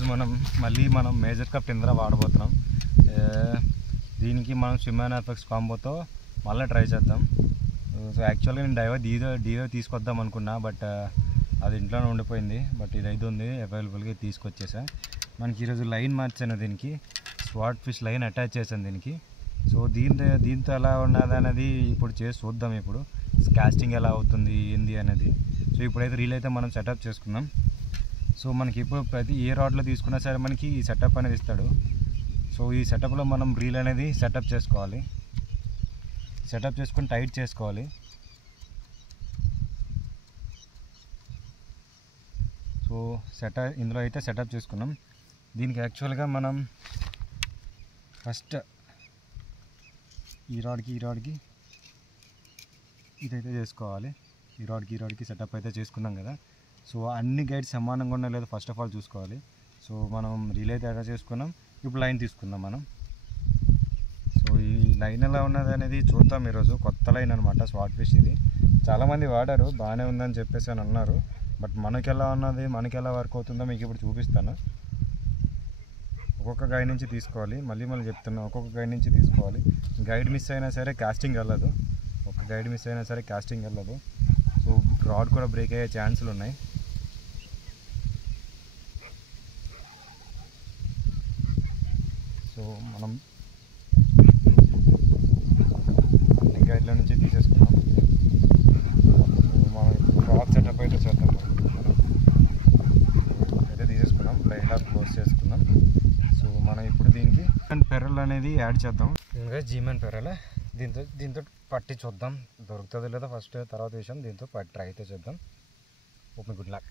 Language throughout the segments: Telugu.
ఈరోజు మళ్ళీ మనం మేజర్ కప్ ఇంద్ర వాడబోతున్నాం. దీనికి మనం స్విమ్ ఎఫెక్ట్స్ కాంబోతో మళ్ళీ ట్రై చేద్దాం. సో యాక్చువల్గా నేను డీవో తీసుకొద్దాం అనుకున్నా, బట్ అది ఇంట్లోనే ఉండిపోయింది. బట్ ఇది అయితే ఉంది అవైలబుల్గా తీసుకొచ్చేసా. మనకి ఈరోజు లైన్ మార్చాను, దీనికి స్వాట్ ఫిష్ లైన్ అటాచ్ చేశాను దీనికి. సో దీంతో ఎలా ఉన్నది అనేది ఇప్పుడు చేసి చూద్దాం. ఇప్పుడు కాస్టింగ్ ఎలా అవుతుంది ఏంది అనేది. సో ఇప్పుడైతే రీల్ అయితే మనం సెటప్ చేసుకుందాం. సో మనకి ఇప్పుడు ప్రతి ఏ రాడ్లో తీసుకున్నా సరే మనకి ఈ సెటప్ అనేది ఇస్తాడు. సో ఈ సెటప్లో మనం రీల్ అనేది సెటప్ చేసుకోవాలి. సెటప్ చేసుకొని టైట్ చేసుకోవాలి. సో ఇందులో అయితే సెటప్ చేసుకున్నాం. దీనికి యాక్చువల్గా మనం ఫస్ట్ ఈ రాడ్కి ఇదైతే చేసుకోవాలి. ఈ రాడ్కి సెటప్ అయితే చేసుకున్నాం కదా. సో అన్ని గైడ్స్ సమానంగా ఉన్నా లేదో ఫస్ట్ ఆఫ్ ఆల్ చూసుకోవాలి. సో మనం రీల్ అయితే అటాచ్ చేసుకున్నాం. ఇప్పుడు లైన్ తీసుకుందాం మనం. సో ఈ లైన్ ఎలా ఉన్నది అనేది చూద్దాం ఈరోజు. కొత్త లైన్ అనమాట, స్వాట్ ఫిష్ ఇది. చాలామంది వాడారు, బాగానే ఉందని చెప్పేసి అని అన్నారు. బట్ మనకి ఎలా ఉన్నది, మనకి ఎలా వర్క్ అవుతుందో మీకు ఇప్పుడు చూపిస్తాను. ఒక్కొక్క గైడ్ నుంచి తీసుకోవాలి. మళ్ళీ చెప్తున్నా, ఒక్కొక్క గైడ్ నుంచి తీసుకోవాలి. గైడ్ మిస్ అయినా సరే కాస్టింగ్ వెళ్ళదు. ఒక గైడ్ మిస్ అయినా సరే కాస్టింగ్ వెళ్ళదు. సో రాడ్ కూడా బ్రేక్ అయ్యే ఛాన్సులు ఉన్నాయి. సో మనం అన్ని గైడ్ల నుంచి తీసేసుకున్నాం. మనం రాడ్ సెటప్ అయితే చేద్దాం. అయితే తీసేసుకున్నాం, లైన్ ఆఫ్ క్లోజ్ చేసుకున్నాం. సో మనం ఇప్పుడు దీనికి పెరల్ అనేది యాడ్ చేద్దాం. ఇంకా జీమెన్ పెరల్ దీంతో పట్టి చూద్దాం, దొరుకుతుంది లేదా ఫస్ట్, తర్వాత విషయం. దీంతో పట్టి ట్రై అయితే చేద్దాం. Open, good luck.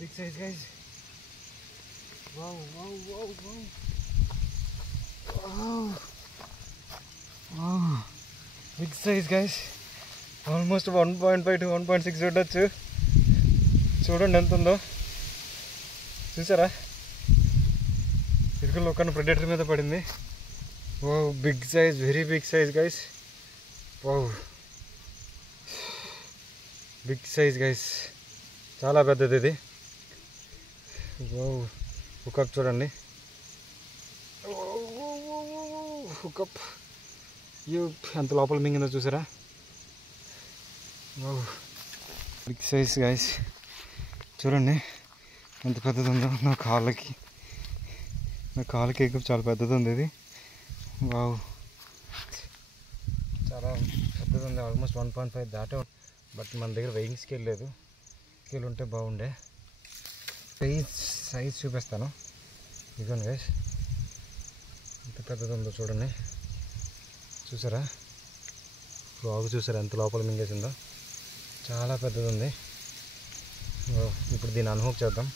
Big size guys. Wow. Big size guys. Almost 1.5 to 1.6 ఉండొచ్చు. చూడండి ఎంత ఉందో, చూసారా? ఇదిగో ఒక ప్రెడేటర్ మీద పడింది. Wow, big size, very big size guys. Wow, big size guys, చాలా పెద్దది ఇది. వావ్, హుకప్ చూడండి. హుకప్ ఎంత లోపల మింగిందో చూసారా? Wow, big size guys. చూడండి ఎంత పెద్దది ఉందో. నా కాళ్ళకి ఎక్కువ చాలా పెద్దది ఉంది ఇది. వావ్, చాలా పెద్దది ఉంది. ఆల్మోస్ట్ 1.5 దాటే. బట్ మన దగ్గర వెయింగ్ స్కేల్ లేదు. స్కేల్ ఉంటే బాగుండే. సైజ్ చూపిస్తాను. ఇదిగోండి గైస్, ఎంత పెద్దది ఉందో చూడండి. చూసారా ఫ్రాగ్, చూసారా ఎంత లోపల మింగేసిందో, చాలా పెద్దది ఉంది. ఇప్పుడు దీన్ని అన్హూక్ చేద్దాం.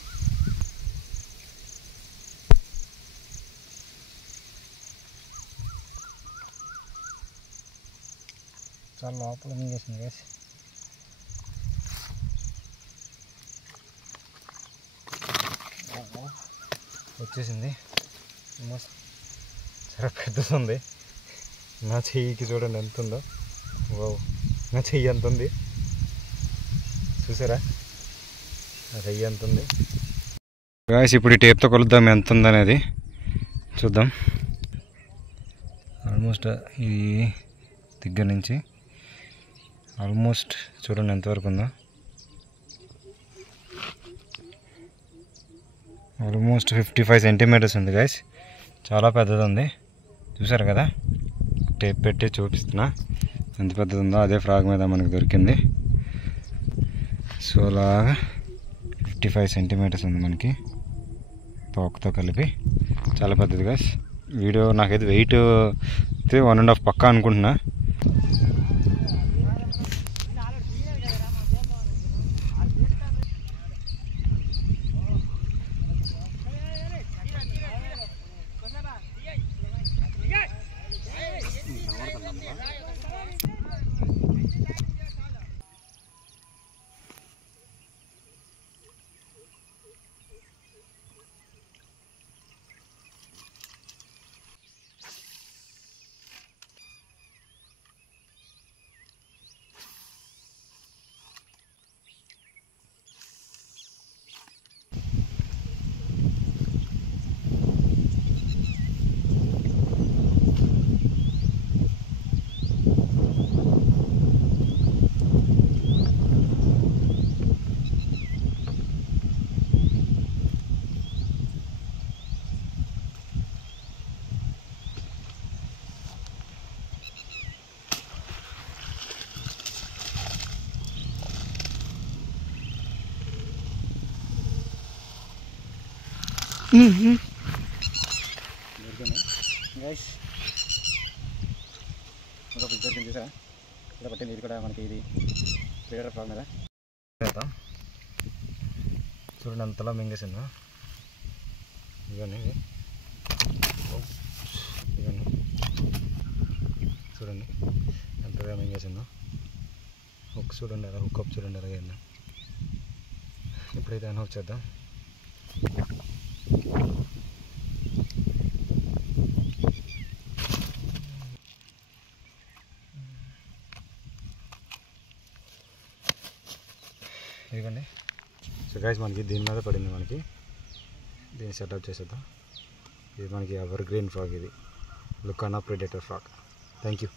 చాలా లోపల మింగేసింది గైస్. వచ్చేసింది, చాలా పెద్దది ఉంది. నా చెయ్యికి చూడండి ఎంత ఉందో. ఓ, నా చెయ్యి ఎంత ఉంది చూసారా, నా చెయ్యి ఎంత ఉంది గాయస్. ఇప్పుడు ఈ టేప్తో కొలుద్దాం ఎంత ఉందనేది చూద్దాం. ఆల్మోస్ట్ ఈ దగ్గర నుంచి ఆల్మోస్ట్ చూడండి ఎంతవరకు ఉందో. ఆల్మోస్ట్ 55 సెంటీమీటర్స్ ఉంది గైస్, చాలా పెద్దది ఉంది. చూసారు కదా, టేప్ పెట్టి చూపిస్తున్నా ఎంత పెద్దది ఉందో. అదే ఫ్రాగ్ మీద మనకు దొరికింది. సో అలాగా 55 సెంటీమీటర్స్ ఉంది మనకి, తోకతో కలిపి. చాలా పెద్దది గైస్. వీడియో నాకైతే వెయిట్ అయితే 1.5 పక్కా అనుకుంటున్నా. గైస్ ఒక పిక్చర్ చూసారా, ఇక్కడ పట్టింది. ఇది కూడా మనకి ఇది ప్లేడర్ ఫ్రాగ్ మీద చూడండి అంతలా మింగేసిందో. ఇవన్నీ ఇవన్నీ చూడండి ఎంతగా మింగేసిందో. హుక్ చూడండి, అలా హుక్ అప్ చూడండి అలాగే. ఇప్పుడైతే అన్హుక్ చేద్దాం. ఇదిగోండి. సో గైస్ మనకి దీని మీద పడింది, మనకి దీన్ని సెటప్ చేసేద్దాం. ఇది మనకి ఎవర్ గ్రీన్ ఫ్రాగ్, ఇది లుకానా ప్రెడేటర్ ఫ్రాగ్. Thank you.